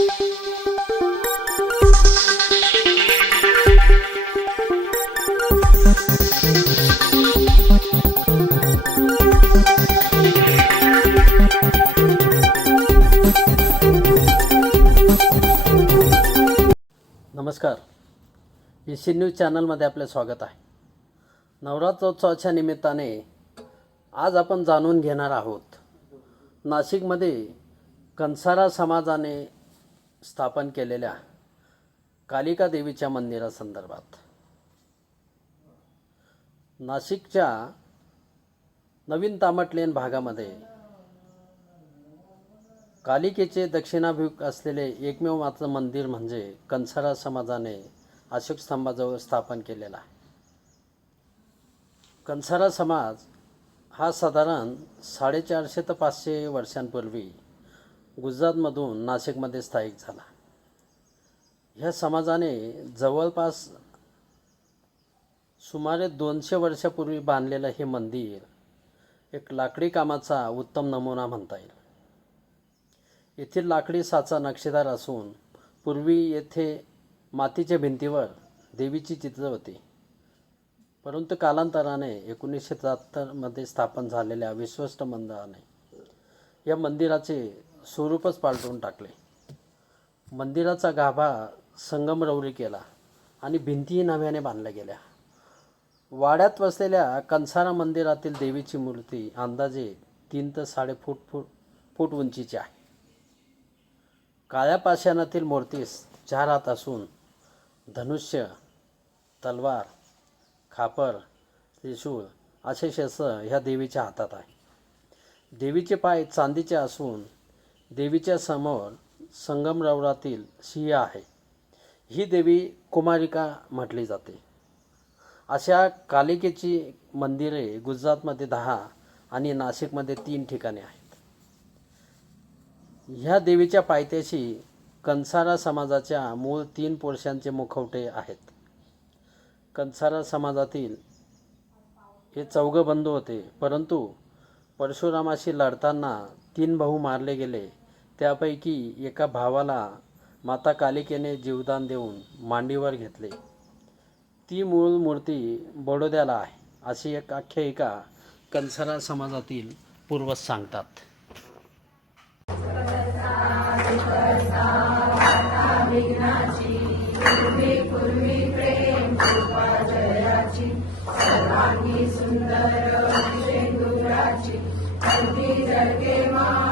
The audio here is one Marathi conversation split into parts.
नमस्कार. एशी न्यूज चॅनलमध्ये आपले स्वागत आहे. नवरात्रोत्सवाच्या निमित्ताने आज आपण जाणून घेणार आहोत. नाशिकमध्ये कंसारा समाजाने स्थापन केलेल्या कालिका देवीच्या मंदिरासंदर्भात. नाशिकच्या नवीन तामटलेन भागामध्ये कालिकेचे दक्षिणाभिमुख असलेले एकमेव मात्र मंदिर म्हणजे कंसारा समाजाने अशोक स्तंभाजवळ स्थापन केलेला आहे. कंसारा समाज हा साधारण साडेचारशे ते पाचशे वर्षांपूर्वी गुजरातमधून नाशिकमध्ये स्थायिक झाला. ह्या समाजाने जवळपास सुमारे दोनशे वर्षापूर्वी बांधलेलं हे मंदिर एक लाकडी कामाचा उत्तम नमुना म्हणता येईल. येथील लाकडी साचा नक्षीदार असून पूर्वी येथे मातीच्या भिंतीवर देवीची चित्र होती. परंतु कालांतराने एकोणीसशे त्र्याहत्तरमध्ये स्थापन झालेल्या विश्वस्त मंदिराने या मंदिराचे स्वरूपच पालटून टाकले. मंदिराचा गाभा संगमरवरी केला आणि भिंतीही नव्याने बांधल्या गेल्या. वाड्यात वसलेल्या कंसारा मंदिरातील देवीची मूर्ती अंदाजे तीन ते साडे फूट फूट फूट उंचीची आहे. काळ्या पाषाणातील मूर्तीस चार हात असून धनुष्य तलवार खापर त्रिशूळ असे शस्त्र ह्या देवीच्या हातात आहे. देवीचे पाय चांदीचे असून देवीच्या समोर संगमरवरातील सिंह आहे. ही देवी कुमारिका म्हटली जाते. अशा कालिकेची मंदिरे गुजरातमध्ये दहा आणि नाशिकमध्ये तीन ठिकाणे आहेत. ह्या देवीच्या पायथ्याशी कंसारा समाजाच्या मूळ तीन पुरुषांचे मुखवटे आहेत. कंसारा समाजातील हे चौघं बंधू होते परंतु परशुरामाशी लढताना तीन भाऊ मारले गेले त्यापैकी एका भावाला माता कालिकेने जीवदान देऊन मांडीवर घेतले. ती मूळ मूर्ती बडोद्याला आहे अशी एक आख्यायिका कंसारा समाजातील पूर्वज सांगतात. जगदंबे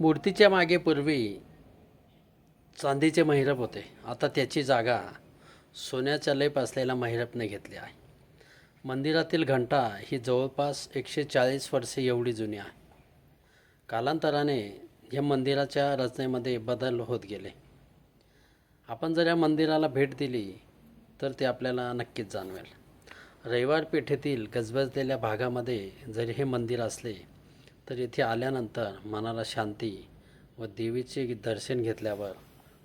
मूर्तीच्या मागे पूर्वी चांदीचे महिरप होते. आता त्याची जागा सोन्याचा लेप असलेला महिरपने घेतली आहे. मंदिरातील घंटा ही जवळपास एकशे चाळीस वर्षे एवढी जुनी आहे. कालांतराने या मंदिराच्या रचनेमध्ये बदल होत गेले. आपण जर या मंदिराला भेट दिली तर ते आपल्याला नक्कीच जाणवेल. रविवार पेठेतील गजबजलेल्या भागामध्ये जरी हे मंदिर असले तर येथे आल्यानंतर मनाला शांती व देवीचे दर्शन घेतल्यावर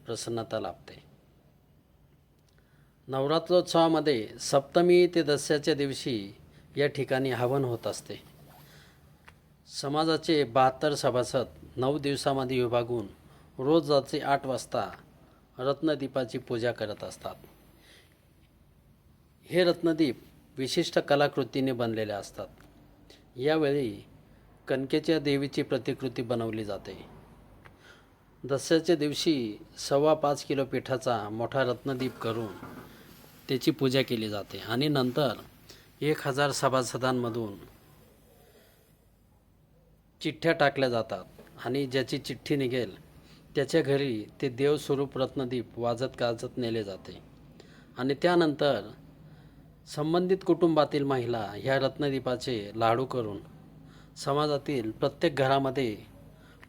प्रसन्नता लाभते. नवरात्रोत्सवामध्ये सप्तमी ते दसऱ्याच्या दिवशी या ठिकाणी हवन होत असते. समाजाचे बहात्तर सभासद नऊ दिवसामध्ये विभागून रोज रात्री आठ वाजता रत्नदीपाची पूजा करत असतात. हे रत्नदीप विशिष्ट कलाकृतीने बनलेले असतात. यावेळी कणकेच्या देवीची प्रतिकृती बनवली जाते. दसऱ्याच्या दिवशी सव्वा पाच किलो पिठाचा मोठा रत्नदीप करून त्याची पूजा केली जाते. आणि नंतर एक हजार सभासदांमधून चिठ्ठ्या टाकल्या जातात. आणि ज्याची चिठ्ठी निघेल त्याच्या घरी ते देवस्वरूप रत्नदीप वाजत गाजत नेले जाते. आणि त्यानंतर संबंधित कुटुंबातील महिला ह्या रत्नदीपाचे लाडू करून समाजातील प्रत्येक घरामध्ये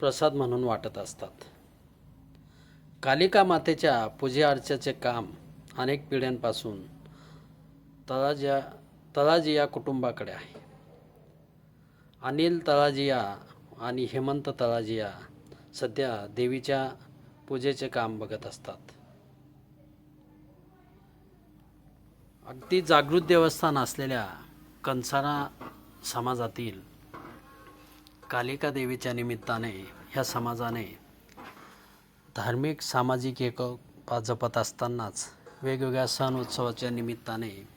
प्रसाद म्हणून वाटत असतात. कालिका मातेच्या पूजेअर्चाचे काम अनेक पिढ्यांपासून तळाजिया तळाजिया कुटुंबाकडे आहे. अनिल तळाजिया आणि हेमंत तळाजिया सध्या देवीच्या पूजेचे काम बघत असतात. अगदी जागृत देवस्थान असलेल्या कंसारा समाजातील कालिका देवीच्या निमित्ताने ह्या समाजाने धार्मिक सामाजिक एकोपा जपत असतानाच वेगवेगळ्या सण उत्सवाच्या निमित्ताने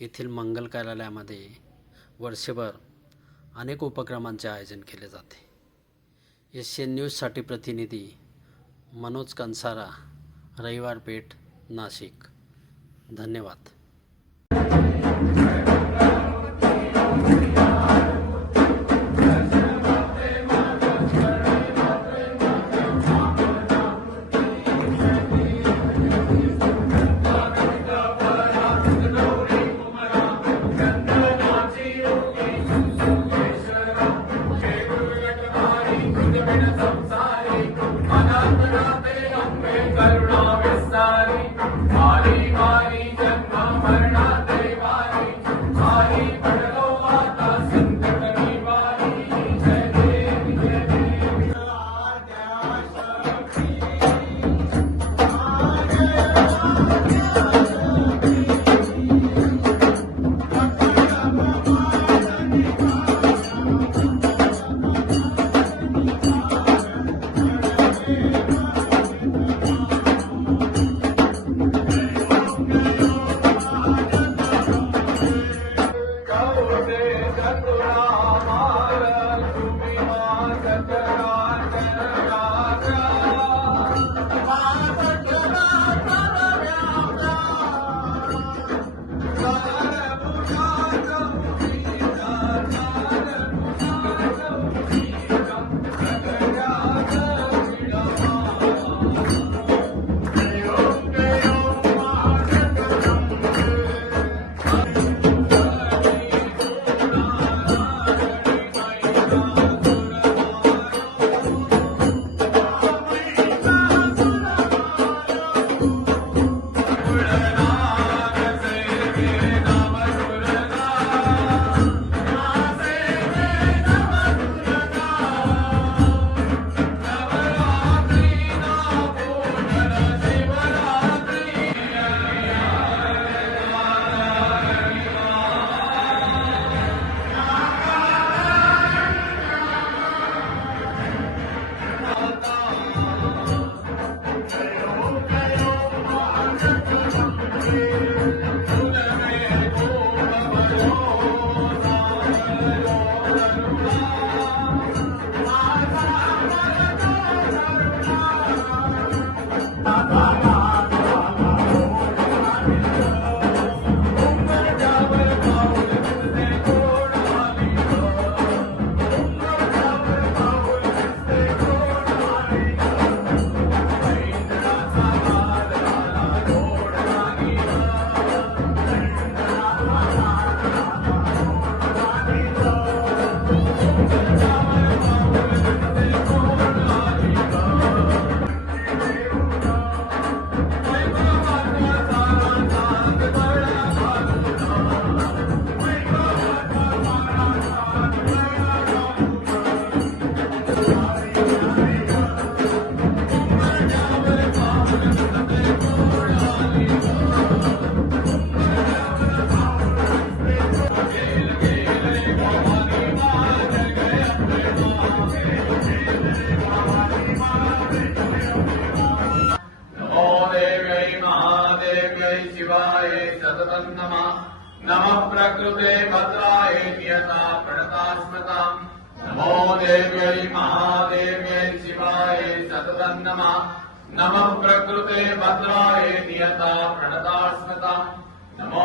येथील मंगल कार्यालयामध्ये वर्षभर अनेक उपक्रमांचे आयोजन केले जाते. एशियन न्यूजसाठी प्रतिनिधी मनोज कंसारा रविवार पेठ नाशिक. धन्यवाद. प्रसन्नमा नमः प्रकृते भद्राय नियता प्रणतास्मताम् नमो देव्यै महादेव्यै शिवाय सतदन्नमा नमः प्रकृते भद्राय नियता प्रणतास्मताम् नमो।